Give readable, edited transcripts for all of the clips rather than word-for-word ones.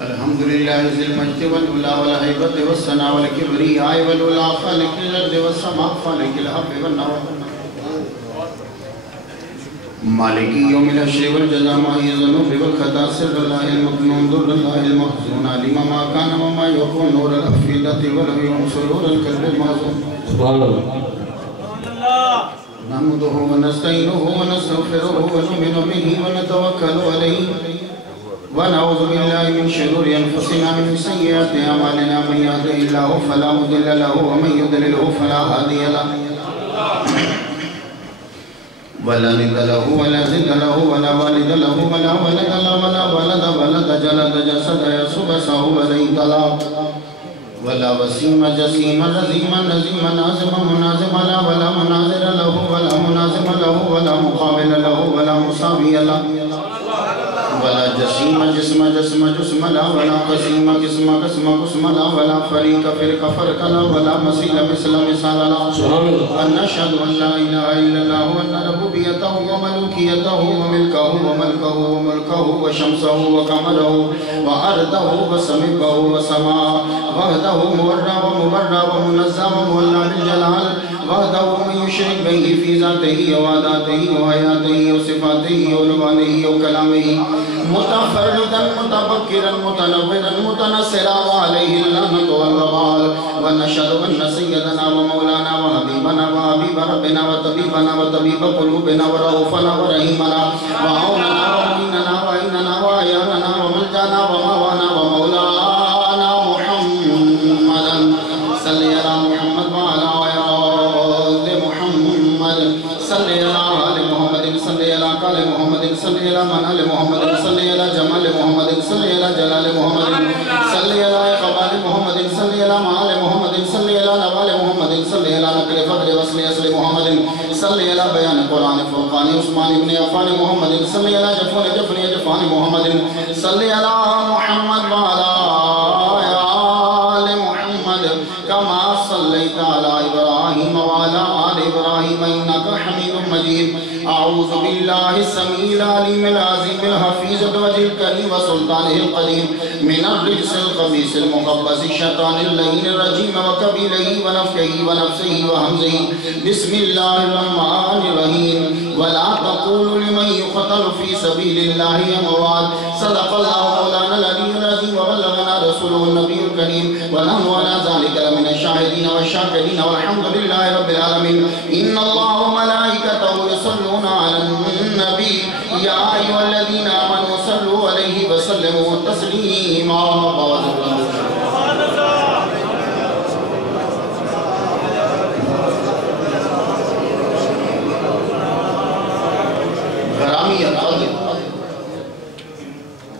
الحمدللہ ذی المجد والعلا والہیبت والثناء والکبریاء والعلا خالق الارض والسماء خالق الحب والنوى مالکی یوم الحشر والجزاء ماہی الذنوب والخطا سر اللہ المکنون در اللہ المحزون علم ما کان وما یکون نور الافئدة والعیون سرور القلب المحزون سبحان اللہ نحمده ونستعینه ونستغفره ونؤمن به ونتوکل علیہ ونعوذ باللہ من شرور انفسنا من سیئات اعمالنا من یهده اللہ فلا مضل له ومن یضلله فلا هادی له ولا ند له ولا زد له ولا والد له ولا ولد له ولا ولد جلد جسد يسوب سهو وليد له ولا وسيم جسيم رزيم نزيم نازم منازم لا ولا مناظر له ولا منازم له ولا مقابل له ولا مساوي له ولا جسيم جسم جسم جسم لا ولا قسيم قسم قسم قسم لا ولا فريق فرق فرق لا ولا مثيل مثل مثال لا ونشهد أن لا إله إلا الله وأن ربوبيته وملوكيته وملكه وملكه وشمسه وقمره وأرضه وسمكه وسماء وحده مورى ومبرى ومنزه ومولى بالجلال وحده من يشرك به في ذاته وعداته وحياته وصفاته ولغانه وكلامه متفردا متفكرا متنورا متنصرا وعليه اللعنة والوبال ونشهد أن سيدنا ومولانا وحبيبنا وحبيب ربنا وطبيبنا وطبيب قلوبنا ورؤوفنا ورحيمنا وعوننا ومعيننا وعيننا وعياننا وملجانا وموانا ومولانا محمدا صل على محمد وعلى آل محمد صل على آل محمد صل على قال محمد صل على منال محمد صل على جمال محمد صل على جلال محمد صل على قبال محمد صل على معال محمد صل على نوال محمد صل على نقل فضل وصل اصل محمد صل على بیان قرآن فرقان عثمان ابن عفان محمد صل على جفون جفان محمد صل على محمد وعلى آل محمد كما صليت على إبراهيم وعلى آل إبراهيم إنك حميد مجيد أعوذ بالله السميع العليم العظيم الحفيظ بوجه الكريم وسلطانه القديم من الرجس الخبيث المخبث الشيطان اللعين الرجيم وقبيله ونفخه ونفسه وهمزه بسم الله الرحمن الرحيم ولا تقولوا لمن يقتل في سبيل الله أموات صدق الله مولانا العلي العظيم وبلغنا رسوله النبي الكريم ونحن على ذلك لمن الشاهدين والشاكرين والحمد لله رب العالمين إن الله وملائكته يصلون على النبي يا أيها الذين آمنوا صلوا عليه وسلموا تسليما غرامی افاضل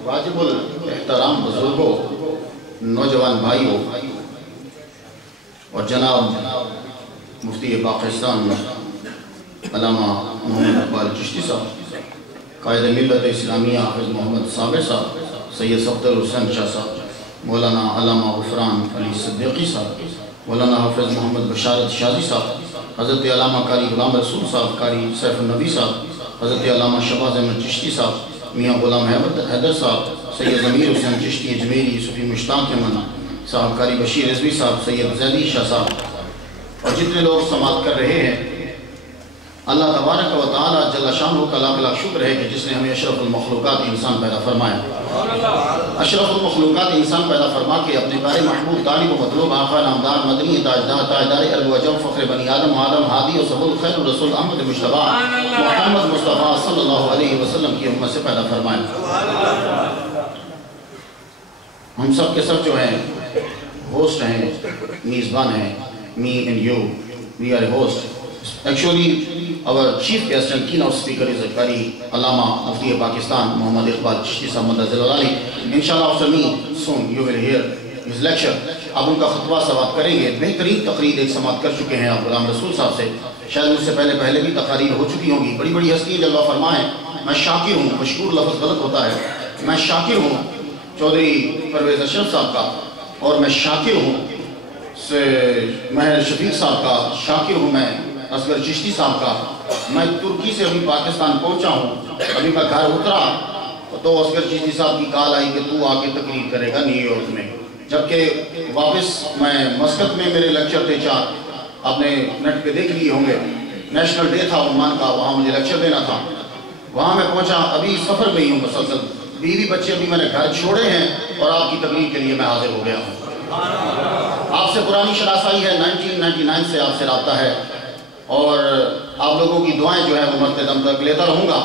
واجب الاحترام بزرگوں نوجوان بھائیوں اور جناب مفتی پاکستان علامہ محمد اقبال چشتی صاحب قائد ملت اسلامیہ حافظ محمد صابر صاحب سید صفدر حسین شاہ صاحب مولانا علامہ غفران علی صدیقی صاحب مولانا حافظ محمد بشارت شازی صاحب حضرت علامہ قاری غلام رسول صاحب قاری سیف النبی صاحب حضرت علامہ شہباز احمد چشتی صاحب میاں غلام حیدر صاحب سید ضمیر حسین چشتی اجمیری صوفی مشتاق احمد صاحب قاری بشیر رضوی صاحب سید زیدی شاہ صاحب اور جتنے لوگ سماعت کر رہے ہیں اللہ تبارک و تعالی جل شانہ کا لاکھ لاکھ شکر ہے کہ جس نے ہمیں اشرف المخلوقات انسان پیدا فرمایا اشرف المخلوقات انسان پیدا فرما کے اپنے پیارے محبوب طالب و مطلوب آقا نامدار مدنی تاجدار عرب و عجم فخر بنی آدم ہادی و سبب الخیر الرسول احمد مصطفیٰ محمد مصطفیٰ صلی اللہ علیہ وسلم کی امت سے پیدا فرمایا ہم سب کے سب جو ہیں ہوسٹ ہیں میزبان ہیں me and you we are a host actually our chief guest and keynote speaker is a Qari Allama Mufti Pakistan Muhammad Iqbal Chishti Sahib Madazilali inshallah after me soon you will hear his lecture اب ان کا خطبہ سماعت کریں گے بہترین تقریر ایک سماعت کر چکے ہیں آپ غلام رسول صاحب سے شاید مجھ سے پہلے بھی تقاریر ہو چکی ہوں گی بڑی بڑی ہستیاں جلوہ فرمائیں میں شاکر ہوں مشکور لفظ غلط ہوتا ہے میں شاکر ہوں چودھری پرویز اشرف صاحب کا اور میں شاکر ہوں مہر شفیق صاحب کا شاکر ہوں میں اصغر چشتی صاحب کا. میں ترکی سے ابھی پاکستان پہنچا ہوں, ابھی میں گھر اترا تو اصغر چشتی صاحب کی کال آئی کہ تو آ کے تقریر کرے گا نیو یارک میں. جبکہ واپس میں مسقط میں میرے لیکچر تھے 4, آپ نے نیٹ پہ دیکھ لیے ہوں گے. نیشنل ڈے تھا عمان کا, وہاں مجھے لیکچر دینا تھا. وہاں میں پہنچا, ابھی سفر میں ہی ہوں مسلسل, بیوی بچے ابھی میں نے گھر چھوڑے ہیں اور آپ کی تقریر کے لیے میں حاضر ہو گیا ہوں. آپ سے پرانی شناسائی ہے, 1999 سے آپ سے رابطہ ہے, اور آپ لوگوں کی دعائیں جو ہے وہ مرتے دم تک لیتا رہوں گا.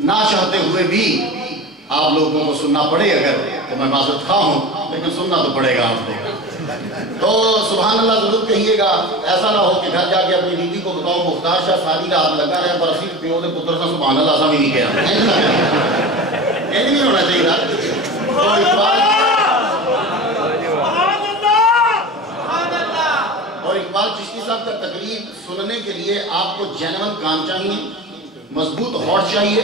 نہ چاہتے ہوئے بھی آپ لوگوں کو سننا پڑے اگر, تو میں معذرت خواہ ہوں, لیکن سننا تو پڑے گا آپ کو. تو سبحان اللہ ضرور کہیے گا, ایسا نہ ہو کہ گھر جا کے اپنی بیوی کو بتاؤ مختار شاہ ساری رات لگا رہے پر اصل پیو دے پتر سے سبحان اللہ سا بھی نہیں کہا. نہیں ہونا چاہیے تھا. اور اقبال چشتی صاحب کا تقریر سننے کے لیے آپ کو جینون کان چاہیے, مضبوط ہوش چاہیے,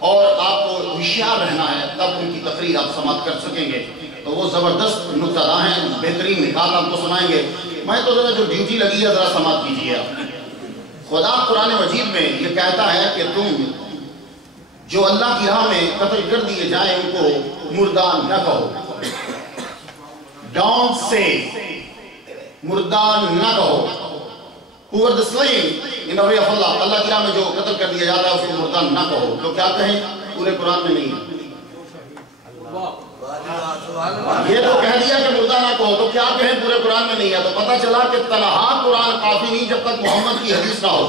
اور آپ کو ہوشیار رہنا ہے, تب ان کی تقریر آپ سماعت کر سکیں گے. تو وہ زبردست نکتہ داں ہیں, بہترین نکات آپ کو سنائیں گے. میں تو ذرا جو ڈیوٹی لگی ہے ذرا سماعت کیجیے آپ. خدا قرآن مجید میں یہ کہتا ہے کہ تم جو اللہ کی راہ میں قتل کر دیے جائیں ان کو مردان نہ کہو. ڈونٹ سے, مردان نہ کہو. who are the slain in the way of Allah, اللہ کی راہ میں جو قتل کر دیا جاتا ہے اس کو مردان نہ کہو. تو کیا کہیں, پورے قرآن میں نہیں ہے. یہ تو کہہ دیا کہ مردہ نہ کہو, تو کیا کہیں پورے قرآن میں نہیں ہے. تو پتہ چلا کہ تنہا قرآن کافی نہیں جب تک محمد کی حدیث نہ ہو.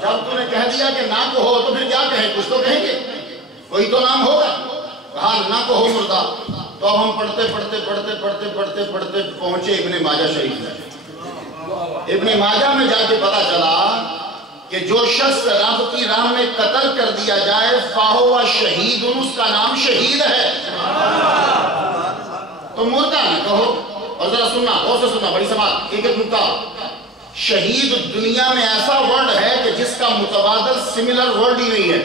جب تو نے کہہ دیا کہ نہ کہو تو پھر کیا کہیں, کچھ تو کہیں گے, کوئی تو نام ہوگا. کہا نہ کہو مردہ. تو اب ہم پڑھتے پہنچے ابن ماجہ شریف میں. ابن ماجہ میں جا کے پتا چلا کہ جو شخص رب کی راہ میں قتل کر دیا جائے فاہو شہید, اس کا نام شہید ہے. تو مردہ نہ کہو. اور ذرا سننا, اور سے سننا, بڑی سماعت, ایک ایک نکتہ. شہید دنیا میں ایسا ورڈ ہے کہ جس کا متبادل سملر ورڈ ہی نہیں ہے.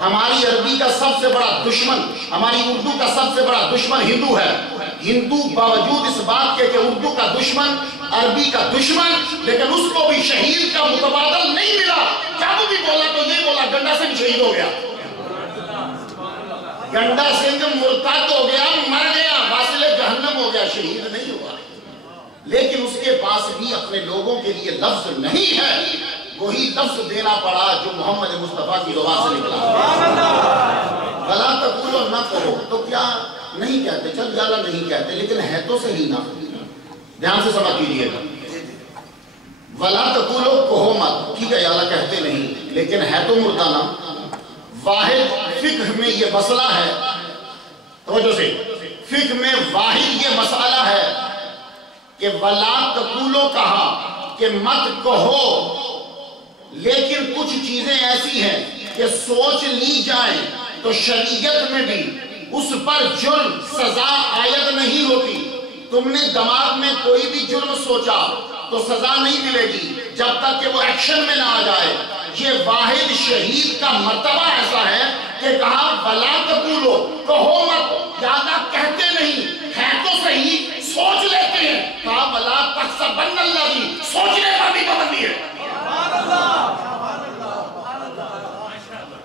ہماری عربی کا سب سے بڑا دشمن, ہماری اردو کا سب سے بڑا دشمن ہندو ہے. ہندو باوجود اس بات کے کہ اردو کا دشمن, عربی کا دشمن, لیکن اس کو بھی شہید کا متبادل نہیں ملا. جب بھی بولا تو یہ بولا گنڈا سنگھ شہید ہو گیا, گنڈا سنگھ مرتد ہو گیا, مر گیا, واصل جہنم ہو گیا, شہید نہیں ہوا. لیکن اس کے پاس بھی اپنے لوگوں کے لیے لفظ نہیں ہے, وہی لفظ دینا پڑا جو محمد مصطفیٰ کی زبان سے نکلا. بلا تقولو نہ کہو, تو کیا نہیں کہتے, چل جالا نہیں کہتے, لیکن ہے تو صحیح نہ. دھیان سے سمجھ کیجئے گا. ولا تقولو کہو مت, ٹھیک ہے یالا کہتے نہیں, لیکن ہے تو مردہ نہ. واحد فقہ میں یہ مسئلہ ہے, توجہ سے, فقہ میں واحد یہ مسئلہ ہے کہ ولا تقولو کہا کہ مت کہو, لیکن کچھ چیزیں ایسی ہیں کہ سوچ لی جائیں تو شریعت میں بھی اس پر جرم سزا عائد نہیں ہوتی. تم نے دماغ میں کوئی بھی جرم سوچا تو سزا نہیں ملے گی جب تک کہ وہ ایکشن میں نہ آ جائے. یہ واحد شہید کا مرتبہ ایسا ہے کہ کہا ولا تقولو, کہو مت, زیادہ کہتے نہیں, ہے تو صحیح, سوچ لیتے ہیں. کہا ولا تحسبن الذی, سوچنے کا بھی پابندی ہے.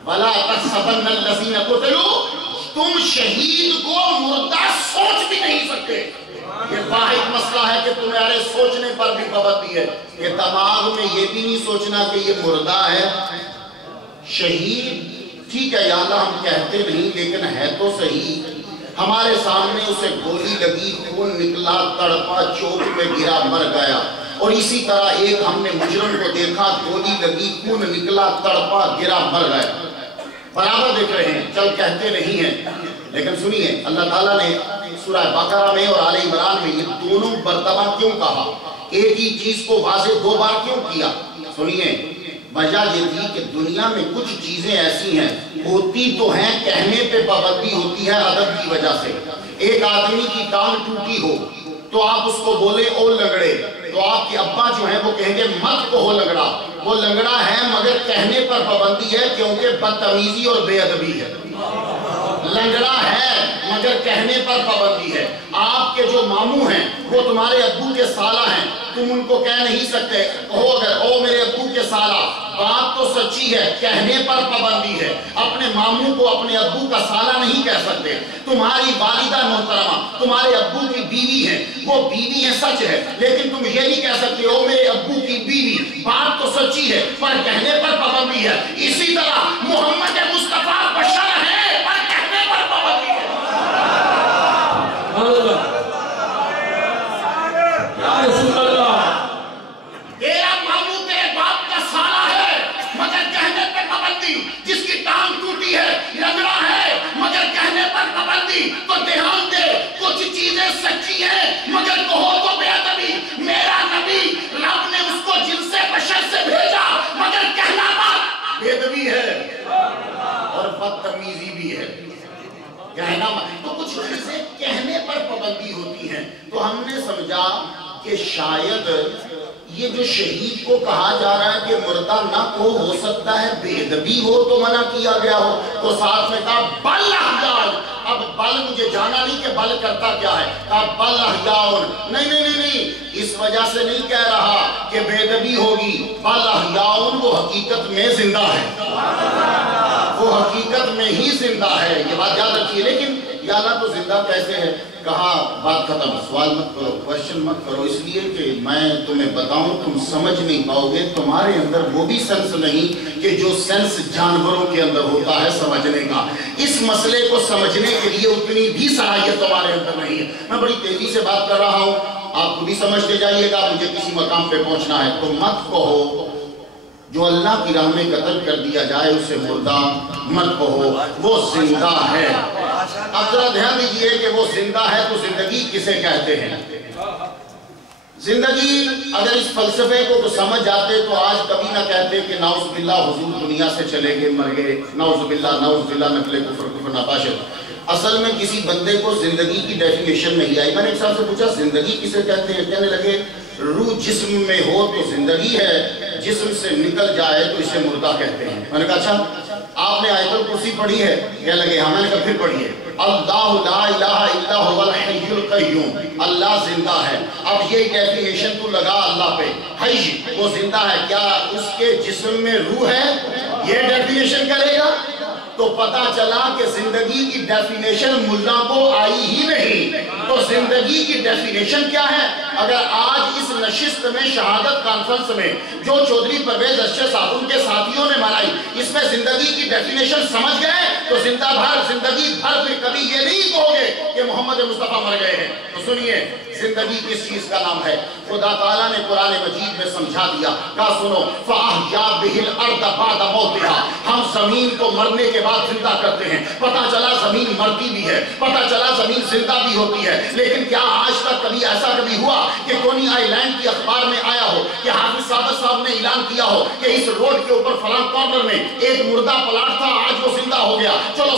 ولا تحسبن الذین قتلوا, تم شہید کو مردہ سوچ بھی نہیں سکتے. یہ واحد مسئلہ ہے کہ تمہارے سوچنے پر بھی پابندی ہے. یہ دماغ میں یہ بھی نہیں سوچنا کہ یہ مردہ ہے. شہید ٹھیک ہے یا اللہ ہم کہتے نہیں, لیکن ہے تو صحیح. ہمارے سامنے اسے گولی لگی, خون نکلا, تڑپا, چوک میں گرا, مر گیا. اور اسی طرح ایک ہم نے مجرم کو دیکھا, گولی لگی, خون نکلا, تڑپا, گرا, مر گیا. برابر دیکھ رہے ہیں, چل کہتے نہیں ہیں. لیکن سنیے, اللہ تعالیٰ نے سورہ بقرہ میں اور آل عمران میں یہ دونوں مرتبہ کیوں کہا, ایک ہی چیز کو واضح دو بار کیوں کیا. سنیے, وجہ یہ تھی کہ دنیا میں کچھ چیزیں ایسی ہیں, ہوتی تو ہیں, کہنے پہ پابندی ہوتی ہے ادب کی وجہ سے. ایک آدمی کی ٹانگ ٹوٹی ہو تو آپ اس کو بولے او لنگڑے, تو آپ کے ابا جو ہیں وہ کہیں گے مت کہو لنگڑا. وہ لنگڑا ہے مگر کہنے پر پابندی ہے کیونکہ بدتمیزی اور بے ادبی ہے. لنگڑا ہے مگر کہنے پر پابندی ہے۔ آپ کے جو ماموں ہیں وہ تمہارے ابو کے سالہ ہیں، تم ان کو کہہ نہیں سکتے او میرے ابو کے سالہ، بات تو سچی ہے، کہنے پر پابندی ہے۔ اپنے ماموں کو اپنے ابو کا سالہ نہیں کہہ سکتے۔ تمہاری والدہ محترمہ تمہارے ابو کی بیوی ہے، وہ بیوی ہے سچ ہے، لیکن تم یہ نہیں کہہ سکتے او میرے ابو کی بیوی، بات تو سچی ہے پر کہنے پر پابندی ہے۔ اسی طرح محمد مصطفیٰ بشر ہے پر کہنے پر پابندی ہے۔ یا رسول اللہ، تیرا ماموں تیرے باپ کا سالہ ہے مگر کہنے پر پابندی، جس کی ٹانگ ٹوٹی ہے لنگڑا ہے مگر کہنے پر پابندی۔ تو دھیان دے، کچھ چیزیں سچی ہیں مگر کہو تو بے ادبی۔ میرا نبی رب نے اس کو جن سے بشر سے بھیجا مگر کہنا بات بے ادبی ہے اور بدتمیزی بھی ہے، کہنا تو کچھ چیزیں کہنے پر پابندی ہوتی ہیں۔ تو ہم نے سمجھا کہ شاید یہ جو شہید کو کہا جا رہا ہے کہ مردہ نہ کو ہو سکتا ہے بے ادبی ہو تو منع کیا گیا ہو، تو ساتھ میں کہا بل احیاء۔ اب بل مجھے جانا نہیں کہ بل کرتا کیا ہے، کہا بل احیاء۔ نہیں، اس وجہ سے نہیں کہہ رہا کہ بے ادبی ہوگی، بل احیاء، وہ حقیقت میں زندہ ہے، وہ حقیقت میں ہی زندہ ہے، یہ بات یاد رکھیے۔ لیکن یا اللہ تو زندہ کیسے ہے؟ کہا بات ختم، سوال مت کرو، کوشچن مت کرو، اس لیے کہ میں تمہیں بتاؤں تم سمجھ نہیں پاؤ گے، تمہارے اندر وہ بھی سینس نہیں کہ جو سینس جانوروں کے اندر ہوتا ہے سمجھنے کا۔ اس مسئلے کو سمجھنے کے لیے اتنی بھی صلاحیت تمہارے اندر نہیں ہے۔ میں بڑی تیزی سے بات کر رہا ہوں، آپ کو بھی سمجھتے جائیے گا، مجھے کسی مقام پہ پہنچنا ہے۔ تو مت کہو جو اللہ کی راہ میں قتل کر دیا جائے اسے مردہ، مت کہو وہ زندہ ہے۔ اب ذرا دھیان دیجئے کہ وہ زندہ ہے تو زندگی کسے کہتے ہیں؟ زندگی اگر اس فلسفے کو تو سمجھ جاتے تو آج کبھی نہ کہتے کہ نعوذ باللہ حضور دنیا سے چلے گئے مر گئے، نعوذ باللہ نقل کفر نباشت۔ اصل میں کسی بندے کو زندگی کی ڈیفینیشن نہیں آئی۔ میں نے ایک صاحب سے پوچھا زندگی کسے کہتے ہیں؟ کہنے لگے روح جسم میں ہو تو زندگی ہے، جسم سے نکل جائے تو اسے مردہ کہتے ہیں۔ میں نے کہا اچھا آپ نے آیت الکرسی پڑھی ہے؟ کہنے لگے ہاں۔ میں نے کہا پھر پڑھی ہے، اللہ لا الہ الا هو الحی القیوم، اللہ زندہ ہے۔ اب یہ ڈیفینیشن تو لگا اللہ پہ، حی وہ زندہ ہے، کیا اس کے جسم میں روح ہے؟ یہ ڈیفینیشن کرے گا تو پتا چلا کہ زندگی کی ڈیفینیشن ملا کو آئی ہی نہیں۔ تو زندگی کی ڈیفینیشن کیا ہے؟ اگر آج اس نشست میں شہادت کانفرنس میں جو چودھری پرویز اشرف صاحب ان کے ساتھیوں نے منائی، اس میں زندگی کی ڈیفینیشن سمجھ گئے تو زندہ بھر زندگی بھر پھر کبھی یہ نہیں کہو گے کہ محمد مصطفیٰ مر گئے ہیں۔ تو سنیے زندگی کس چیز کا نام ہے؟ خدا تعالیٰ نے قرآن مجید میں سمجھا دیا، کہا سنو فَأَحْيَا بِهِ الْأَرْضَ بَعْدَ مَوْتِهَا، ہم زمین کو مرنے کے بعد زندہ کرتے ہیں۔ پتا چلا زمین مرتی بھی ہے، پتا چلا زمین زندہ بھی ہوتی ہے، لیکن کیا آج تک کبھی ایسا کبھی ہوا کہ کونی آئی لینڈ کی اخبار میں آیا ہو کہ حافظ صادق صاحب نے اعلان کیا ہو کہ اس روڈ کے اوپر فلاں کارنر میں ایک مردہ پلاٹ تھا، آج وہ زندہ ہو گیا، چلو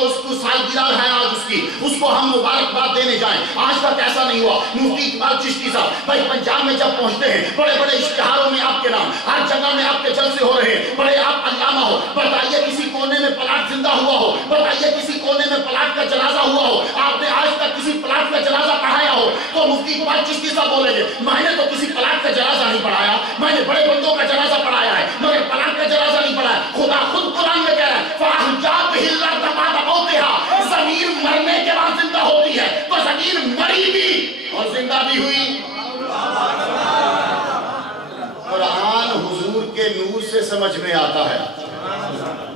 اس کو سالگرہ ہے آج اس کو ہم مبارکباد دینے جائیں؟ آج تک ایسا نہیں ہوا۔ مفتی اقبال چشتی صاحب بھائی پنجاب میں جب پہنچتے ہیں بڑے بڑے اشتہاروں میں آپ کے نام، ہر جگہ میں آپ کے جلسے ہو رہے ہیں، بڑے آپ علامہ ہو، بتائیے کسی کونے میں پلاٹ زندہ ہوا ہو، بتائیے کسی کونے میں پلاٹ کا جنازہ ہوا ہو، آپ نے آج تک کسی پلاٹ کا جنازہ پڑھایا ہو؟ تو مفتی اقبال چشتی صاحب بولیں گے میں نے تو کسی پلاٹ کا جنازہ نہیں پڑھایا، میں نے بڑے بندوں کا جنازہ پڑھایا ہے مگر پلاٹ کا جنازہ نہیں پڑھایا۔ خدا خود قرآن میں کہہ رہا ہے فَأَحْيَا بِهِ الْأَرْضَ بَعْدَ مَوْتِهَا، زمین مرنے کے بعد زندہ ہوتی ہے، تو زمین مری بھی اور زندہ بھی ہوئی۔ قرآن حضور کے نور سے سمجھ میں آتا ہے،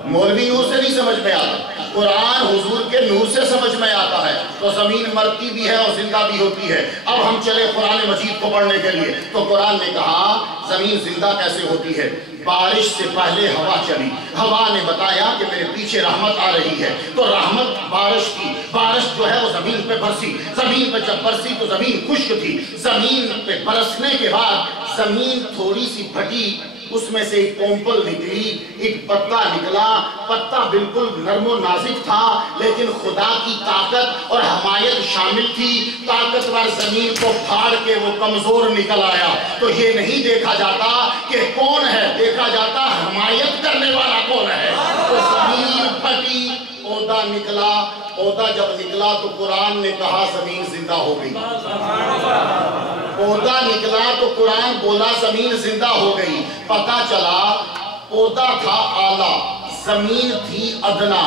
مولوی نور سے نہیں سمجھ میں آتا، قرآن حضور کے نور سے سمجھ میں آتا ہے۔ تو زمین مرتی بھی ہے اور زندہ بھی ہوتی ہے۔ اب ہم چلے قرآن مجید کو پڑھنے کے لیے، تو قرآن نے کہا زمین زندہ کیسے ہوتی ہے؟ بارش سے پہلے ہوا چلی، ہوا نے بتایا کہ میرے پیچھے رحمت آ رہی ہے، تو رحمت بارش کی، بارش جو ہے وہ زمین پہ برسی، زمین پہ جب برسی تو زمین خشک تھی، زمین پہ برسنے کے بعد زمین تھوڑی سی پھٹی، اس میں سے ایک پومپل نکلی، ایک پتا نکلا، پتا بالکل نرم و نازک تھا لیکن خدا کی طاقت اور حمایت شامل تھی، طاقتور زمین کو پھاڑ کے وہ کمزور نکل آیا۔ تو یہ نہیں دیکھا جاتا کہ کون ہے، دیکھا جاتا حمایت کرنے والا کون ہے۔ تو زمین پھٹی، پودا نکلا، پودا جب نکلا تو قرآن نے کہا زمین زندہ ہو گئی. پودا نکلا تو قرآن بولا زمین زندہ ہو گئی. پتہ چلا پودا تھا اعلیٰ، زمین تھی ادنا.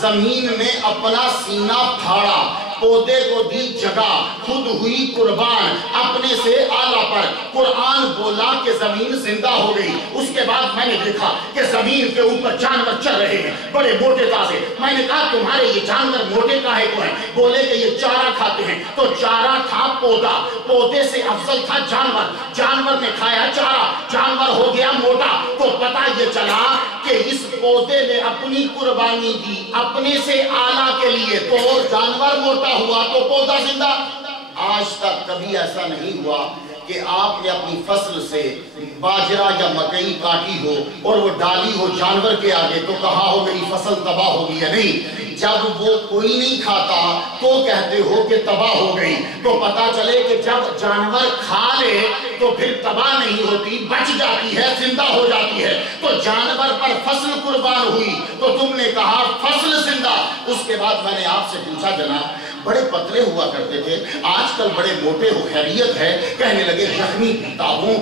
زمین نے اپنا سینہ پھاڑا، پودے کو دی جگہ، خود ہوئی قربان اپنے سے اعلیٰ پر. قرآن بولا کہ زمین زندہ ہو گئی. اس کے بعد میں نے دیکھا کہ زمین کے اوپر جانور چل رہے ہیں، بڑے موٹے تازے. میں نے کہا تمہارے یہ جانور موٹے کاہے کو ہیں؟ بولے کہ یہ چارہ کھاتے ہیں. تو چارہ تھا پودا، پودے سے افضل تھا جانور. جانور نے کھایا چارہ، جانور ہو گیا موٹا. تو پتہ یہ چلا کہ اس پودے نے اپنی قربانی دی اپنے سے اعلیٰ کے لیے، تو جانور موٹا ہوا تو پودا زندہ. آج تک کبھی ایسا نہیں ہوا کہ آپ نے اپنی فصل سے باجرہ یا مکئی کاٹی ہو اور وہ ڈالی ہو جانور کے آگے تو کہا ہو میری فصل تباہ ہوگی یا نہیں. جب وہ کوئی نہیں کھاتا تو کہتے ہو کہ تباہ ہو گئی. تو پتا چلے کہ جب جانور کھا لے تو پھر تباہ نہیں ہوتی، بچ جاتی ہے، زندہ ہو جاتی ہے. تو جانور پر فصل قربان ہوئی تو تم نے کہا فصل زندہ. اس کے بعد میں نے آپ سے پوچھا جناب بڑے پتلے ہوا کرتے تھے، آج کل بڑے موٹے ہو، خیریت ہے؟ کہنے لگے یخنی پیتا ہوں،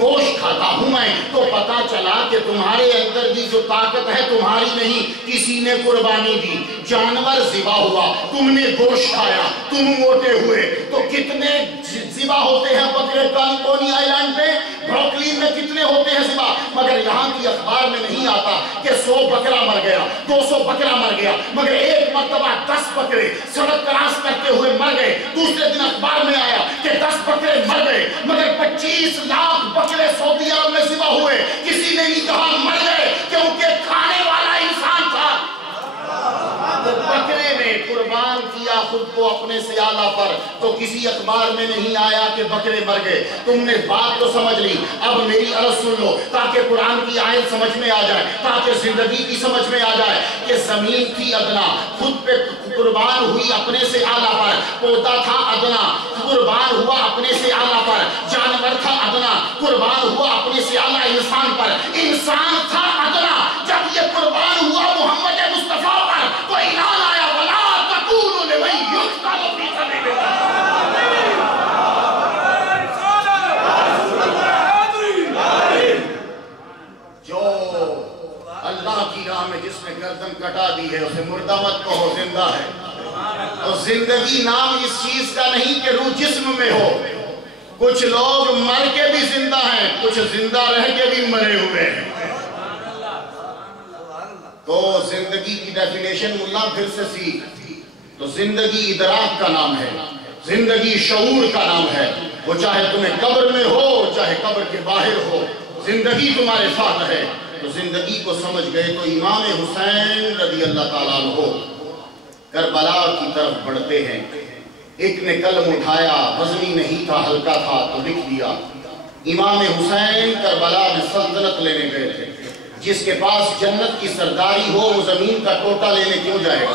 گوشت کھاتا ہوں میں. تو پتا چلا کہ تمہارے اندر کی جو طاقت ہے تمہاری نہیں، کسی نے قربانی دی. جانور ذبح ہوا، تم نے گوشت کھایا، تم موٹے ہوئے. تو کتنے ذبح ہوتے ہیں بکرے کونی آئلینڈ پہ، بروکلین میں کتنے ہوتے ہیں ذبح؟ مگر یہاں کی اخبار میں نہیں آتا کہ 100 بکرا مر گیا، 200 بکرا مر گیا. مگر ایک مرتبہ 10 بکرے سڑک کراس کرتے ہوئے مر گئے. دوسرے دن اخبار میں آیا کہ 10 بکرے مر گئے. مگر 25 لاکھ بکرے سعودی عرب میں ذبح ہوئے. کسی نے نہیں کہا مر گئے، کیونکہ کھانے والا انسان تھا. بکرے نے قربان کیا خود کو اپنے سے اعلیٰ پر، تو کسی اخبار میں نہیں آیا کہ بکرے مر گئے. تم نے بات تو سمجھ لی، اب میری عرض سن لو تاکہ قرآن کی آیت سمجھ میں آ جائے، تاکہ زندگی کی سمجھ میں آ جائے کہ زمین تھی ادنا، خود پہ قربان ہوئی اپنے سے اعلیٰ پر. پودا تھا ادنا، قربان ہوا اپنے سے اعلیٰ پر. جانور تھا ادنا، قربان ہوا اپنے سے اعلیٰ انسان پر. انسان تھا ادنا، جب یہ قربان ہوا محمد مصطفیٰ پر تو اعلان آیا وَلَا تَقُولُوا لِمَن يُقْتَلُ فِي سَبِيلِ اللَّهِ. جو اللہ کی راہ میں جس نے گردن کٹا دی ہے اسے مردہ مت کہو، زندہ ہے. اور زندگی نام اس چیز کا نہیں کہ روح جسم میں ہو. کچھ لوگ مر کے بھی زندہ ہیں، کچھ زندہ رہ کے بھی مرے ہوئے ہیں. تو زندگی کی ڈیفینیشن ملا پھر سے سیکھ. تو زندگی ادراک کا نام ہے، زندگی شعور کا نام ہے. وہ چاہے تمہیں قبر میں ہو چاہے قبر کے باہر ہو، زندگی تمہارے ساتھ ہے. تو زندگی کو سمجھ گئے تو امام حسین رضی اللہ تعالیٰ عنہ کربلا کی طرف بڑھتے ہیں. ایک نے قلم اٹھایا، وزنی نہیں تھا، ہلکا تھا تو لکھ دیا. امام حسین کربلا میں سلطنت لینے گئے تھے. جس کے پاس جنت کی سرداری ہو وہ زمین کا ٹوٹا لینے کیوں جائے گا؟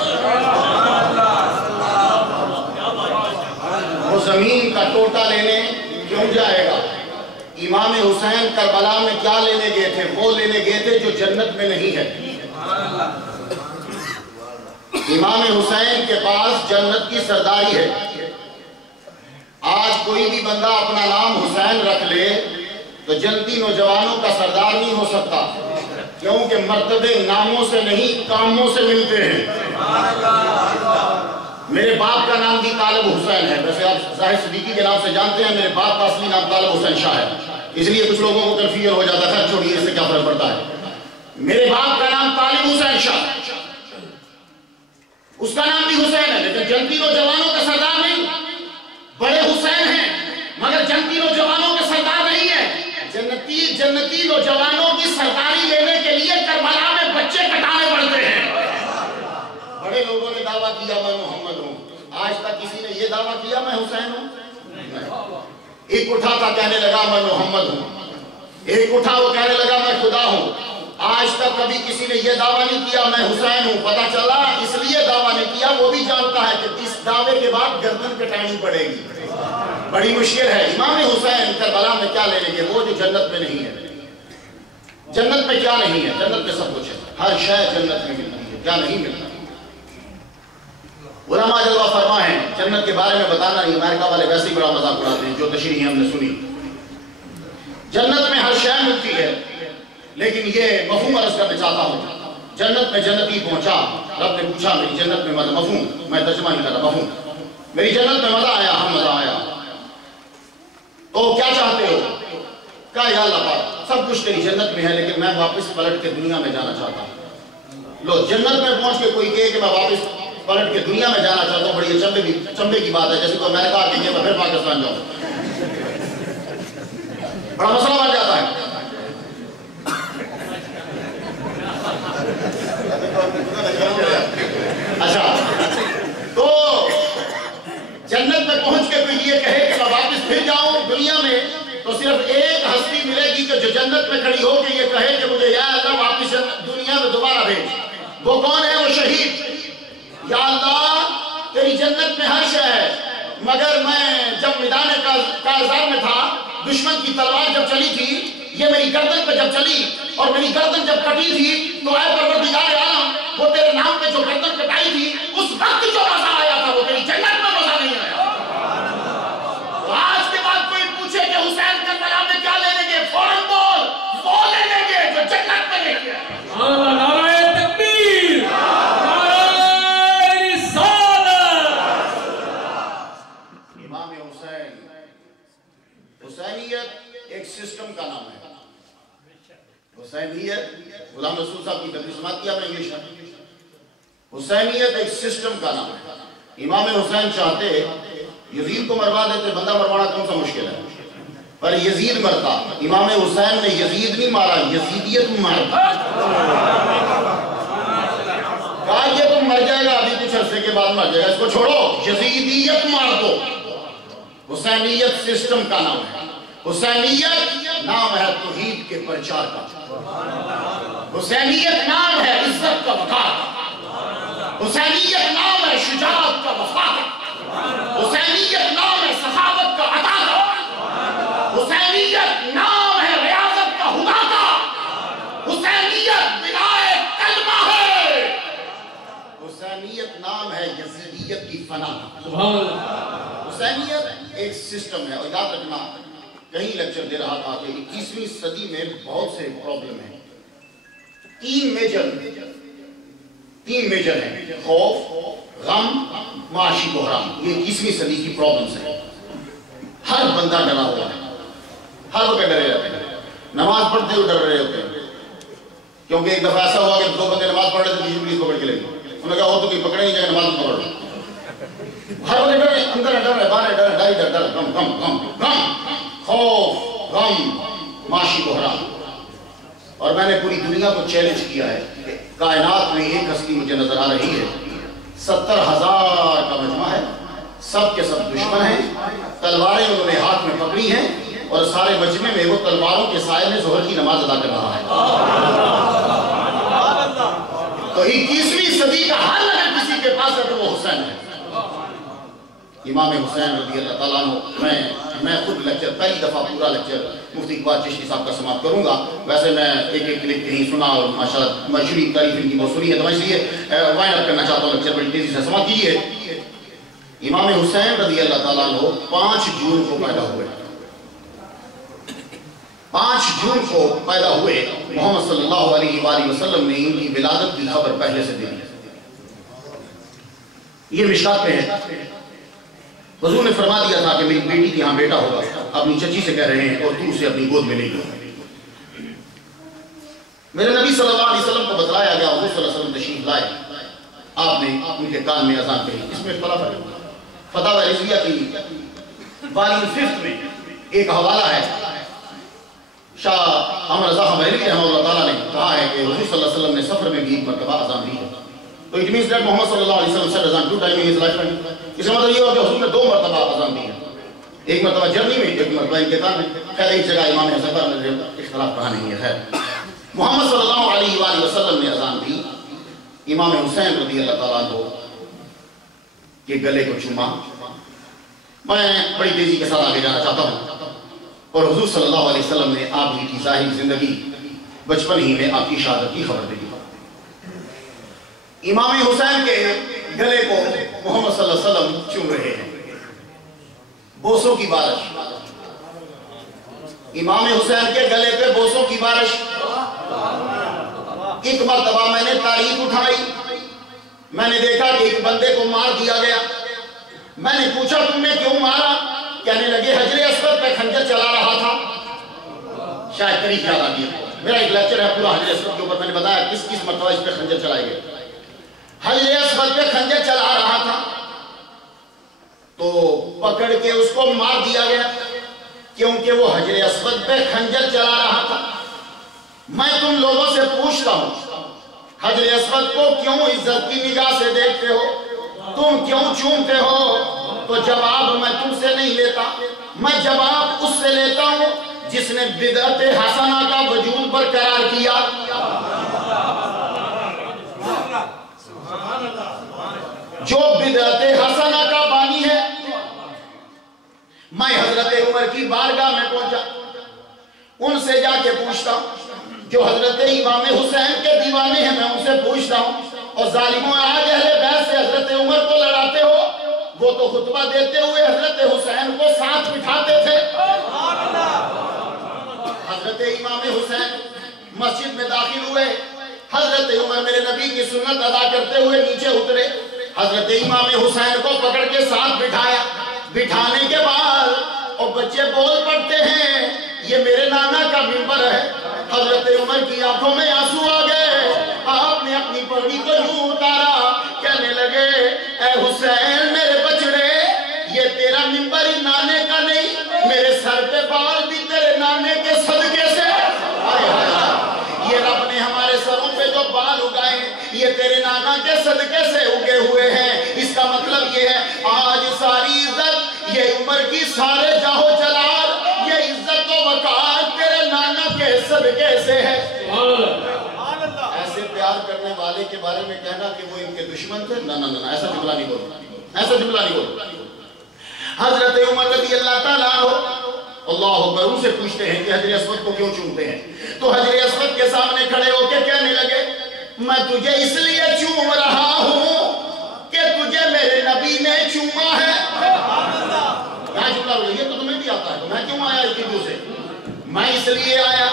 وہ زمین کا ٹوٹا لینے کیوں جائے گا؟ امام حسین کربلا میں کیا لینے گئے تھے؟ وہ لینے گئے تھے جو جنت میں نہیں ہے. امام حسین کے پاس جنت کی سرداری ہے. آج کوئی بھی بندہ اپنا نام حسین رکھ لے تو جنتی نوجوانوں کا سردار نہیں ہو سکتا، کیونکہ مرتبے ناموں سے نہیں کاموں سے ملتے ہیں. میرے باپ کا نام بھی طالب حسین ہے، ویسے آپ ظاہر صدیقی کے نام سے جانتے ہیں، میرے باپ کا اصلی نام طالب حسین شاہ ہے، اس لیے کچھ لوگوں کو کنفیوژن ہو جاتا ہے. چھوڑیے، اس سے کیا فرق پڑتا ہے. میرے باپ کا نام طالب حسین شاہ، اس کا نام بھی حسین ہے، لیکن جنتی نوجوانوں کا سردار نہیں. بڑے حسین ہیں مگر جنتی نوجوانوں کے سردار نہیں ہے. جنتی نوجوانوں کی سرداری لینے کے لیے کربلا میں بچے کٹانے پڑتے ہیں. بڑے لوگوں نے دعویٰ کیا میں محمد ہوں. آج تک کسی نے یہ دعویٰ کیا میں حسین ہوں؟ ایک اٹھا تھا کہنے لگا میں محمد ہوں، ایک اٹھا وہ کہنے لگا میں خدا ہوں. آج تک کبھی کسی نے یہ دعویٰ نہیں کیا میں حسین ہوں. پتا چلا اس لیے دعویٰ نہیں کیا، وہ بھی جانتا ہے کہ اس دعوے کے بعد گردن کٹانی پڑے گی، بڑی مشکل ہے. امام حسین کربلا میں کیا لے لیں گے؟ وہ جو جنت میں نہیں ہے. جنت میں کیا نہیں ہے؟ جنت میں سب کچھ ہے، ہر شے جنت میں ملتی ہے. کیا نہیں ملتا؟ علماء جلوہ فرما ہے جنت کے بارے میں بتانا نہیں، امریکہ والے ویسے ہی بڑا مذاق اڑاتے ہیں جو تشریح ہم نے سنی۔ جنت میں ہر شے ملتی ہے، لیکن یہ مفہوم عرض کرنا چاہتا ہوں۔ جنت میں جنتی پہنچا، رب نے پوچھا میری جنت میں مزہ، مفہوم میں ترجمہ نہیں کر رہا، مفہوم میری جنت میں مزہ آیا، ہم مزہ آیا، تو کیا چاہتے ہو؟ کہا یا اللہ پاک سب کچھ تیری جنت میں ہے، لیکن میں واپس پلٹ کے دنیا میں جانا چاہتا ہوں۔ لو جنت میں پہنچ کے کوئی کہے کہ میں واپس پلٹ کے دنیا میں جانا چاہتا ہوں، بڑی چمبے کی بات ہے، جیسے تو امریکہ آ کے کہ میں پھر پاکستان جاؤں، بڑا مسئلہ بن جاتا ہے۔ اچھا تو جنت میں پہنچ کے کوئی یہ کہے کہ میں واپس پھر جاؤں دنیا میں، تو صرف ایک ہستی ملے گی کہ جو جنت میں کھڑی ہو کے یہ کہے کہ مجھے یا اللہ واپس دنیا میں دوبارہ بھیج۔ وہ کون ہے؟ وہ شہید۔ یا اللہ تیری جنت میں ہر شے ہے، مگر میں جب میدان کارزار میں تھا، دشمن کی تلوار جب چلی تھی، یہ میری گردن پہ جب چلی اور میری گردن جب کٹی تھی، تو اے پروردگار عالم وہ تیرے نام پہ جو گردن کٹائی تھی، اس وقت جو مزہ آیا تھا وہ تیری جنت میں مزہ نہیں آیا۔ تو آج کے بعد کوئی پوچھے کہ حسین کربلا میں کیا لے لیں گے، فوراً بول وہ لے لیں گے جو جنت میں لے گیا۔ نعرہ تکبیر، نعرہ رسالت۔ امام حسین، حسینیت ایک سسٹم کا نام ہے۔ حسینیت غلام رسول صاحب کی تدریس سماعت کیا میں انگلش میں۔ حسینیت ایک سسٹم کا نام ہے۔ امام حسین چاہتے یزید کو مروا دیتے، بندہ مروانا کون سا مشکل ہے، پر یزید مرتا۔ امام حسین نے یزید نہیں مارا، یزیدیت مارا۔ کہا یہ تم مر جائے گا ابھی کچھ عرصے کے بعد مر جائے گا، اس کو چھوڑو، یزیدیت مار دو۔ حسینیت سسٹم کا نام ہے۔ حسینیت نام ہے توحید کے پرچار کا، حسینیت نام ہے عزت کا وقار کا، حسینیت نام ہے شجاعت کا وفا کا، حسینیت نام ہے سخاوت کا عطا کا، حسینیت نام ہے ریاضت کا ہدا کا، حسینیت بنائے کلمہ ہے، حسینیت نام ہے یزیدیت کی فنا کا۔ حسینیت ایک سسٹم ہے، اور یاد رکھنا کہیں لیکچر دے رہا تھا کہ 21ویں صدی میں بہت سے پرابلم ہیں، تین میجر ہیں، خوف، غم، معاشی بحران، یہ 21ویں صدی کی پرابلمز ہیں۔ ہر بندہ ڈرا ہوا ہے، ہر وقت ڈرے رہتے ہیں، نماز پڑھتے ہوئے ڈر رہے ہوتے ہیں، کیونکہ ایک دفعہ ایسا ہوا کہ دو بندے نماز پڑھ رہے تھے، کسی پولیس پکڑ کے لے گئی، انہوں نے کہا وہ تو کوئی پکڑے نہیں جائے، نماز پکڑ رہے، ہر وقت ڈر ہے، اندر ڈر ہے، باہر ڈر ہے، ڈر ڈر، غم غم غم غم، خوف، غم، معاشی بحران۔ اور میں نے پوری دنیا کو چیلنج کیا ہے کہ کائنات میں ایک ہستی مجھے نظر آ رہی ہے، 70,000 کا مجمع ہے، سب کے سب دشمن ہیں، تلواریں انہوں نے ہاتھ میں پکڑی ہیں، اور سارے مجمع میں وہ تلواروں کے سائے میں ظہر کی نماز ادا کر رہا ہے۔ تو 21ویں صدی کا حل اگر کسی کے پاس ہے تو وہ حسین ہے، امام حسین رضی اللہ تعالیٰ عنہ۔ میں خود لیکچر پہلی دفعہ پورا لیکچر مفتی اقبال چشتی صاحب کا سماعت کروں گا، ویسے میں ایک کلپ کہیں سنا اور ماشاءاللہ مشہوری تعریف ان کی بہت سنی ہے، تو میں اس لیے وائنڈ اپ کرنا چاہتا ہوں لیکچر، بڑی تیزی سے سماعت کیجیے۔ امام حسین رضی اللہ تعالیٰ عنہ 5 جون کو پیدا ہوئے، 5 جون کو پیدا ہوئے، محمد صلی اللہ علیہ وآلہ وسلم نے ان کی ولادت کی خبر پہلے سے دی۔ یہ مشکات میں ہے، حضور نے فرما دیا تھا کہ میری بیٹی کے یہاں بیٹا ہوگا، اپنی چچی سے کہہ رہے ہیں اور تو اسے اپنی گود میں لے گا۔ میرے نبی صلی اللہ علیہ وسلم کو بتلایا گیا، حضور صلی اللہ علیہ وسلم تشریف لائے، آپ نے ان کے کان میں اذان کہی۔ اس میں اختلاف ہے، فتاوی رضویہ کی والیوم 5 میں ایک حوالہ ہے، شاہ احمد رضا بریلوی رحمہ اللہ تعالیٰ نے کہا ہے کہ حضور صلی اللہ علیہ وسلم نے سفر میں بھی ایک مرتبہ اذان دی ہے، تو it means that محمد صلی اللہ علیہ وسلم said اذان 2 times in his lifetime۔ اس کا مطلب یہ ہو کہ حضور نے 2 مرتبہ اذان دی ہے، ایک مرتبہ جرنی میں، ایک مرتبہ انتقال میں۔ خیر ایک جگہ امام حسن پر اختلاف کہا نہیں ہے، خیر محمد صلی اللہ علیہ وآلہ وسلم نے اذان دی، امام حسین رضی اللہ تعالیٰ عنہ کے گلے کو چوما۔ میں بڑی تیزی کے ساتھ آگے جانا چاہتا ہوں، اور حضور صلی اللہ علیہ وسلم نے آپ کی ظاہری زندگی بچپن ہی میں آپ کی شہادت کی خبر دی۔ امام حسین کے گلے کو محمد صلی اللہ علیہ وسلم چوم رہے ہیں، بوسوں کی بارش، امام حسین کے گلے پہ بوسوں کی بارش۔ ایک مرتبہ میں نے تاریخ اٹھائی، میں نے دیکھا کہ ایک بندے کو مار دیا گیا۔ میں نے پوچھا تم نے کیوں مارا؟ کہنے لگے حجر اسود پہ خنجر چلا رہا تھا۔ شاید تاریخ یاد آ گیا، میرا ایک لیکچر ہے پورا حجر اسود کے اوپر، میں نے بتایا کس کس مرتبہ اس پہ خنجر چلائے گئے۔ حجر اسود پہ خنجر چلا رہا تھا تو پکڑ کے اس کو مار دیا گیا، کیونکہ وہ حجر اسود پہ خنجر چلا رہا تھا۔ میں تم لوگوں سے پوچھتا ہوں، حجر اسود کو کیوں عزت کی نگاہ سے دیکھتے ہو؟ تم کیوں چومتے ہو؟ تو جواب میں تم سے نہیں لیتا، میں جواب اس سے لیتا ہوں جس نے بدعت حسنہ کا وجود برقرار کیا۔ جو بدعت حسنہ کا بانی ہے۔ میں حضرت عمر کی بارگاہ میں پہنچا، ان سے جا کے پوچھتا ہوں، جو حضرت امام حسین کے دیوانے ہیں میں ان سے پوچھتا ہوں، اور ظالموں آج اہل بیت سے حضرت عمر کو لڑاتے ہو؟ وہ تو خطبہ دیتے ہوئے حضرت حسین کو ساتھ بٹھاتے تھے۔ حضرت امام حسین مسجد میں داخل ہوئے، حضرت عمر میرے نبی کی سنت ادا کرتے ہوئے نیچے اترے، حضرت امام حسین کو پکڑ کے ساتھ بٹھایا۔ بٹھانے کے بعد اور بچے بول پڑتے ہیں یہ میرے نانا کا منبر ہے۔ حضرت عمر کی آنکھوں میں آنسو آ گئے، آپ نے اپنی پگڑی کو یوں اتارا، کہنے لگے اے حسین میرے بچڑے، یہ تیرا منبر ہی نانے کا نہیں، میرے سر پہ بال بھی تیرے نانے کے صدقے سے۔ یہ رب نے ہمارے سروں پہ جو بال اگائے ہیں یہ تیرے نانا کے صدقے سے اگے ہوئے ہیں۔ اس کا مطلب یہ ہے آج ساری عزت، یہ عمر کی سارے جاہو جلال، یہ عزت و وقار تیرے نانا کے صدقے سے ہے۔ ایسے پیار کرنے والے کے بارے میں کہنا کہ وہ ان کے دشمن تھے، نہ نہ نہ، ایسا جملہ نہیں بولو، ایسا جملہ نہیں بولو۔ حضرت عمر رضی اللہ تعالیٰ عنہ اللہ اکبر ان سے پوچھتے ہیں کہ حجر اسود کو کیوں چومتے ہیں؟ تو حجر اسود کے سامنے کھڑے ہو کے کہنے لگے میں تجھے اس لیے چوم رہا ہوں کہ تجھے میرے نبی نے چوما ہے۔ کیا جملہ ہو یہ تو تمہیں بھی آتا ہے، تو میں کیوں آیا اس چیزوں سے؟ میں اس لیے آیا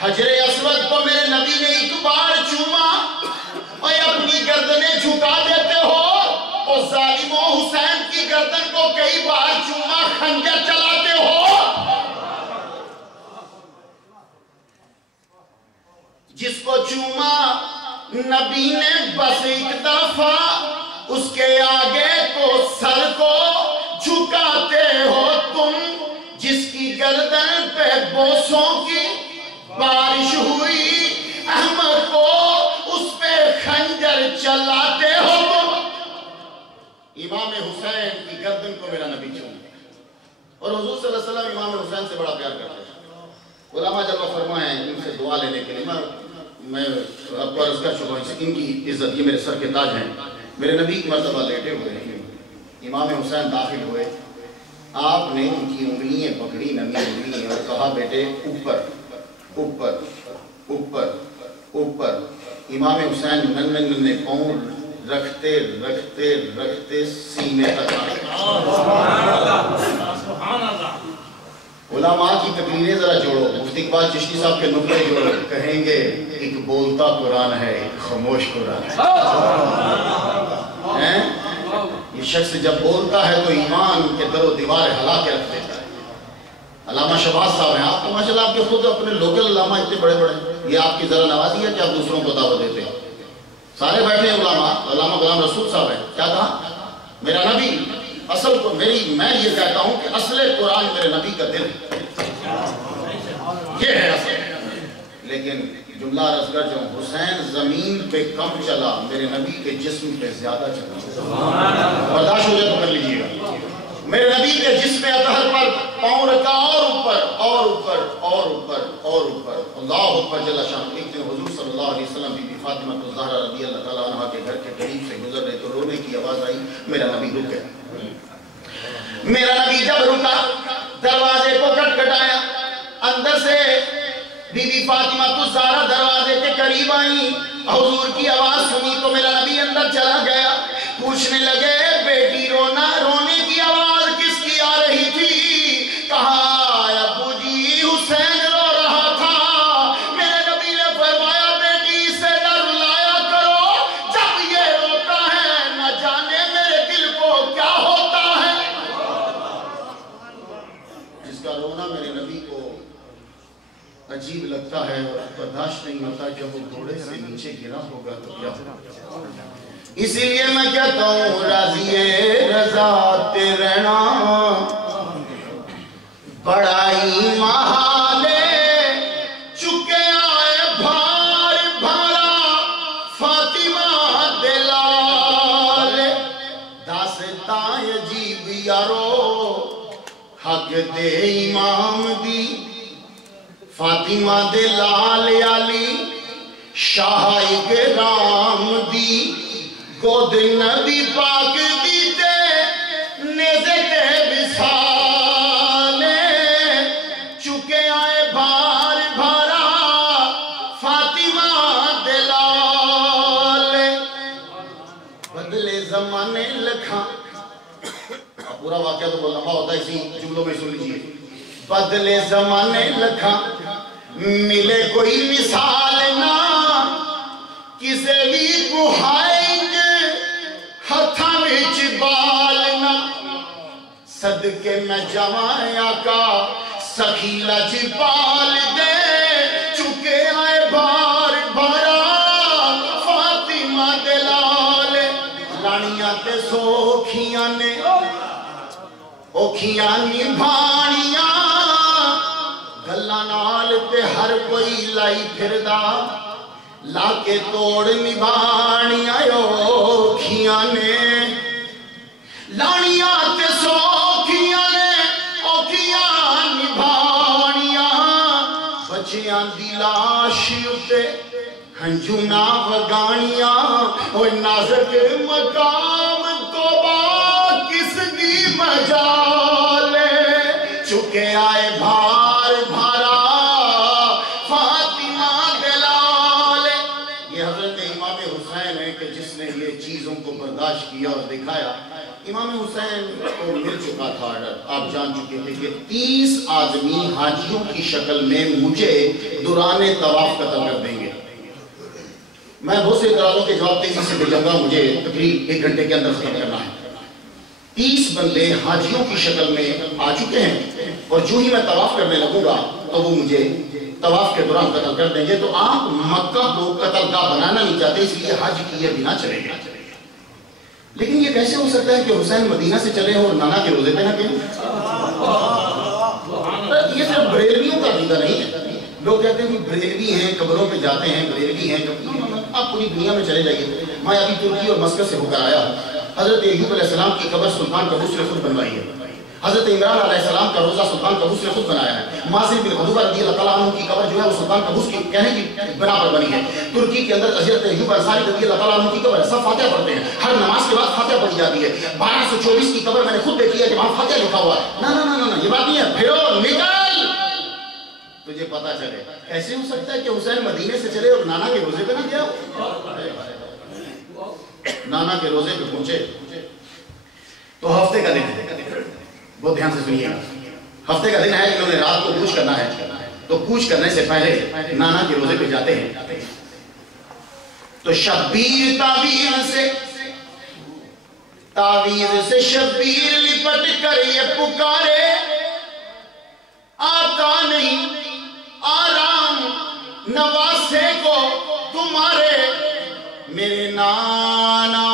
حجر اسود کو میرے نبی نے ایک بار چوما اور اپنی گردنیں جھکا دیتے ہو، اور ظالموں حسین کی گردن کو کئی بار چوما خنجر چلاتے ہو۔ جس کو چوما نبی نے بس ایک دفعہ، اس کے آگے تو سر کو جھکاتے ہو تم، جس کی گردن پہ بوسوں کی بارش ہوئی، احمد کو اس پہ خنجر چلاتے ہو تم۔ امام حسین کی گردن کو میرا نبی چومتے، اور حضور صلی اللہ علیہ وسلم امام حسین سے بڑا پیار کرتے ہیں۔ علماء جب فرمائیں ان سے دعا لینے کے لیے، میں آپ کو عرض کر چکا ہوں ان کی عزت، یہ میرے سر کے تاج ہیں۔ میرے نبی کی مرتبہ لیٹے ہوئے ہیں، امام حسین داخل ہوئے، آپ نے ان کی انگلیاں پکڑی، نمی انگلیاں، اور کہا بیٹے اوپر اوپر اوپر اوپر۔ امام حسین ننے پاؤں رکھتے رکھتے رکھتے سینے تک آئے۔ علماء کی تقریریں ذرا جوڑو، مفتی اقبال چشتی صاحب کے نقطے جوڑو، کہیں گے ایک بولتا قرآن ہے ایک خاموش قرآن ہے۔ یہ شخص جب بولتا ہے تو ایمان کے در و دیوار ہلا کے رکھ دیتا ہے۔ علامہ شہباز صاحب ہیں، آپ تو ماشاءاللہ آپ کے خود اپنے لوکل علامہ اتنے بڑے بڑے، یہ آپ کی ذرا نوازی ہے کہ آپ دوسروں کو دعوت دیتے ہیں۔ سارے بیٹھے ہیں علامہ غلام رسول صاحب ہیں، کیا کہا؟ میرا نبی اصل کو میں یہ کہتا ہوں کہ اصل قرآن میرے نبی کا دل ہے، یہ ہے اصل۔ لیکن جملہ عرض کر جو حسین زمین پہ کم چلا، میرے نبی کے جسم پہ زیادہ چلا۔ برداشت ہو جائے تو کر لیجیے گا۔ میرے نبی کے جسم اطہر پر پاؤں رکھا، اور اوپر اور اوپر اور اوپر اور اوپر، اللہ اکبر جل شان۔ ایک دن حضور صلی اللہ علیہ وسلم بی بی فاطمہ الزہرا رضی اللہ تعالیٰ عنہ کے گھر کے قریب سے گزر رہے تو رونے کی آواز آئی، میرا نبی رک گیا۔ میرا نبی جب رکا دروازے کو کھٹکھٹایا، اندر سے بی بی فاطمہ الزہرا دروازے کے قریب آئیں، حضور کی آواز سنی تو میرا نبی اندر چلا گیا۔ پوچھنے لگے بیٹی رونے کی آواز کس کی آ رہی تھی؟ کہا ابو جی حسین رو رہا تھا۔ میرے نبی نے فرمایا بیٹی اسے نہ رلایا کرو، جب یہ روتا ہے نہ جانے میرے دل کو کیا ہوتا ہے۔ جس کا رونا میرے نبی کو عجیب لگتا ہے اور برداشت نہیں ہوتا، جب وہ گھوڑے سے نیچے گرا ہوگا تو کیا ہوگا۔ اسی لیے میں کہتا ہوں راضی رضا تے رہنا بڑا ہی محال ہے، چکے آئے بھار بھارا فاطمہ دلال، داستان عجیب یارو حق دے امام دی، فاطمہ دلال علی شاہ اکرام دی، گود نبی پاک دیتے نیزے تے وصالے، چکے آئے بھار بھارا فاطمہ دلال، بدلے زمانے لکھا۔ پورا واقعہ تو بہت لمبا ہوتا ہے، اسی جملوں میں سن لیجئے۔ بدلے زمانے لکھا ملے کوئی مثال نہ، کسے بھی کوہائیں گے ہتھاں وچ بال نہ، صدقے میں جوائیں آقا سخی لج پال دے، چکے آئے بھار بھارا فاطمہ دلال، لانیاں تے سوکھیاں نے اوکھیاں نبھانیاں، گلاں نال تے ہر کوئی لائی پھردا، لا کے توڑ نبھانیاں اوکھیاں نے، لانیاں تے سوکھیاں نے اوکھیاں نبھانیاں، بچیاں دی لاش اتے ہنجو نہ وگانیاں، اوہ نازک مقام توبہ کس دی مجالے، چکے آئے بھار بھارا فاطمہ دلال۔ یہ حضرت امام حسین ہے کہ جس نے یہ چیزوں کو برداشت کیا اور دکھایا۔ امام حسین کو مل چکا تھا آرڈر، آپ جان چکے تھے کہ 30 آدمی حاجیوں کی شکل میں مجھے دوران طواف قتل کر دیں گے۔ میں بہت سے اعتراضوں کے جواب تیزی سے بھیجوں گا، مجھے تقریباً 1 گھنٹے کے اندر ختم کرنا ہے۔ 30 بندے حاجیوں کی شکل میں آ چکے ہیں، اور جو ہی میں طواف کرنے لگوں گا تو وہ مجھے طواف کے دوران قتل کر دیں گے۔ تو آپ مکہ کو قتل گاہ بنانا نہیں چاہتے، اس لیے حج کیے بنا چلے گئے۔ لیکن یہ کیسے ہو سکتا ہے کہ حسین مدینہ سے چلے اور نانا کے روزے پہ نہ گئے؟ یہ صرف بریلویوں کا عقیدہ نہیں ہے۔ لوگ کہتے ہیں کہ بریلوی ہیں، قبروں پہ جاتے ہیں، بریلوی ہیں۔ آپ پوری دنیا میں چلے جائیے، میں ابھی ترکی اور مسکت سے ہو کر آیا ہوں۔ حضرت ایوب علیہ السلام کی قبر سلطان قابوس نے خود بنوائی ہے۔ حضرت عمران علیہ السلام کا روزہ سلطان قابوس نے خود بنایا ہے۔ مازن بن غدوبہ رضی اللہ تعالیٰ عنہ کی قبر جو ہے وہ سلطان قابوس کی کہنے کی بنا پر بنی ہے۔ ترکی کے اندر حضرت ایوب انصاری رضی اللہ تعالیٰ عنہ کی قبر ہے، سب فاتحہ پڑھتے ہیں، ہر نماز کے بعد فاتحہ پڑھی جاتی ہے۔ 1224 کی قبر میں نے خود دیکھی ہے کہ وہاں فاتحہ لکھا ہوا ہے۔ نہ یہ بات نہیں ہے، پھرو نکل تجھے پتا چلے۔ ایسے ہو سکتا ہے کہ حسین مدینے سے چلے اور نانا کے روزے پہ نہ گیا ہو؟ نانا کے روزے پہ پہنچے تو ہفتے کا دن ہے، بہت دھیان سے سنیے گا۔ ہفتے کا دن ہے، انہوں نے رات کو کوچ کرنا ہے، تو کوچ کرنے سے پہلے نانا کے روزے پہ جاتے ہیں۔ تو شبیر تعویذ سے شبیر لپٹ کر یہ پکارے، آتا نہیں آرام نواسے کو تمہارے، میرے نانا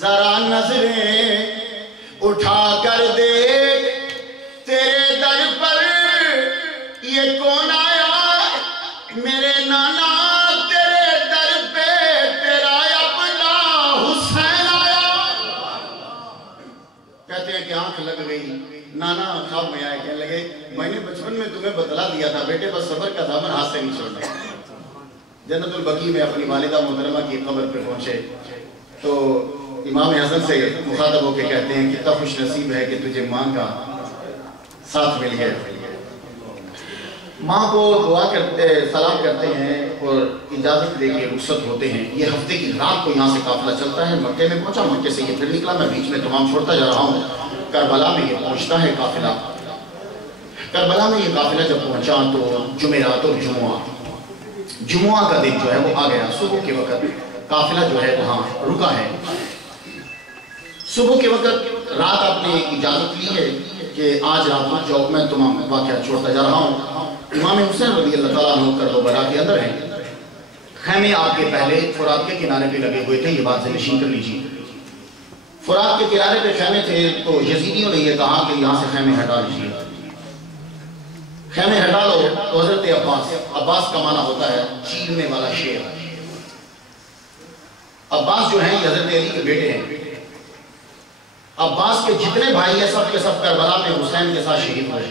ذرا نظریں اٹھا کر دیکھ، تیرے در پر یہ کون آیا؟ میرے نانا تیرے در پہ تیرا اپنا حسین آیا۔ کہتے ہیں کہ آنکھ لگ گئی، نانا خواب میں آئے، کہنے لگے میں نے بچپن میں تمہیں بتلا دیا تھا بیٹے، بس صبر کا دامن ہاتھ سے نہیں چھوڑنا۔ جنت البقیع میں اپنی والدہ محترمہ کی قبر پہ پہنچے تو امام حسن سے مخاطب ہو کے کہتے ہیں کتنا خوش نصیب ہے کہ تجھے ماں کا ساتھ مل گیا۔ ماں کو دعا کرتے سلام کرتے ہیں اور اجازت دے کے رخصت ہوتے ہیں. یہ ہفتے کی رات کو یہاں سے قافلہ چلتا ہے. مکے میں پہنچا, مکے سے یہ پھر نکلا. میں بیچ میں تمام چھوڑتا جا رہا ہوں. کربلا میں یہ پہنچتا ہے قافلہ. کربلا میں یہ قافلہ جب پہنچا تو جمعرات اور جمعہ کا دن جو ہے وہ آ گیا. صبح کے وقت قافلہ جو ہے وہاں رکا ہے. صبح کے وقت رات آپ نے اجازت لی ہے کہ آج رات میں چوک میں تمام واقعہ چھوڑتا جا رہا ہوں. امام حسین رضی اللہ تعالیٰ عنہ کربلا کے اندر ہیں. خیمے آپ کے پہلے فرات کے کنارے پہ لگے ہوئے تھے. یہ بات سے نشین کر لیجیے. فرات کے کنارے پہ خیمے تھے تو یزیدیوں نے یہ کہا کہ یہاں سے خیمے ہٹا لیجیے. خیمے ہٹا لو تو حضرت عباس کا معنی ہوتا ہے چیرنے والا شیر. عباس جو ہیں یہ حضرت علی کے بیٹے ہیں. عباس کے جتنے بھائی ہیں سب کے سب کربلا میں حسین کے ساتھ شہید ہوئے.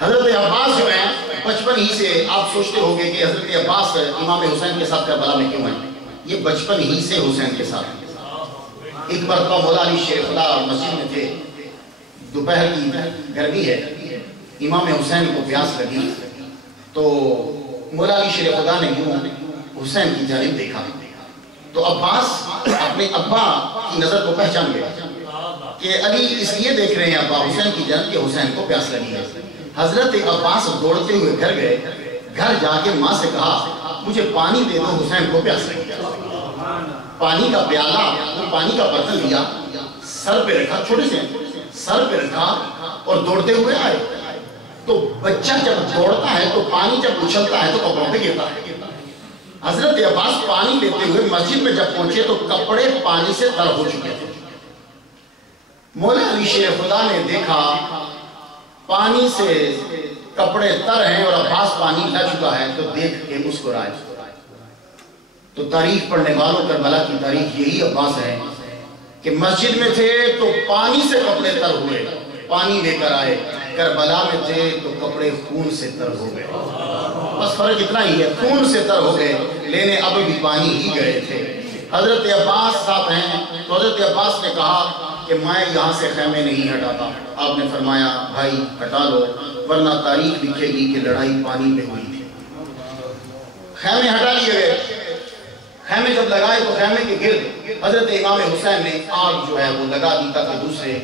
حضرت عباس جو ہیں بچپن ہی سے آپ سوچتے ہوگے کہ حضرت عباس امام حسین کے ساتھ کربلا میں کیوں ہیں. یہ بچپن ہی سے حسین کے ساتھ. ایک مرتبہ مولا علی شیر خدا مسجد میں تھے. دوپہر کی گرمی ہے. امام حسین کو پیاس لگی تو مولا علی شیر خدا نے یوں حسین کی جانب دیکھا تو عباس اپنے ابا کی نظر کو پہچان گیا کہ علی اس لیے دیکھ رہے ہیں ابا حسین کی جانب کہ حسین کو پیاس لگی ہے. حضرت عباس دوڑتے ہوئے گھر گئے. گھر جا کے ماں سے کہا مجھے پانی دے دو, حسین کو پیاس لگی ہے. پانی کا پیالہ, وہ پانی کا برتن لیا, سر پہ رکھا, چھوٹے سے سر پہ رکھا اور دوڑتے ہوئے آئے. تو بچہ جب دوڑتا ہے تو پانی جب اچھلتا ہے تو کپڑوں پہ گرتا ہے. حضرت عباس پانی لیتے ہوئے مسجد میں جب پہنچے تو کپڑے پانی سے تر ہو چکے تھے. مولا علی شیر خدا نے دیکھا پانی سے کپڑے تر ہیں اور عباس پانی لا چکا ہے تو دیکھ کے مسکرائے. تو تاریخ پڑھنے والوں کربلا کی تاریخ یہی عباس ہے کہ مسجد میں تھے تو پانی سے کپڑے تر ہوئے, پانی لے کر آئے. کربلا میں تھے تو کپڑے خون سے تر ہو گئے. بس فرق اتنا ہی ہے, خون سے تر ہو گئے, لینے اب بھی پانی ہی گئے تھے. حضرت عباس ساتھ ہیں تو حضرت عباس نے کہا کہ میں یہاں سے خیمے نہیں ہٹاتا. آپ نے فرمایا بھائی ہٹا لو ورنہ تاریخ لکھے گی کہ لڑائی پانی پہ ہوئی تھی. خیمے ہٹا لیے گئے. خیمے جب لگائے تو خیمے کے گرد حضرت امام حسین نے آگ جو ہے وہ لگا دی تاکہ دوسرے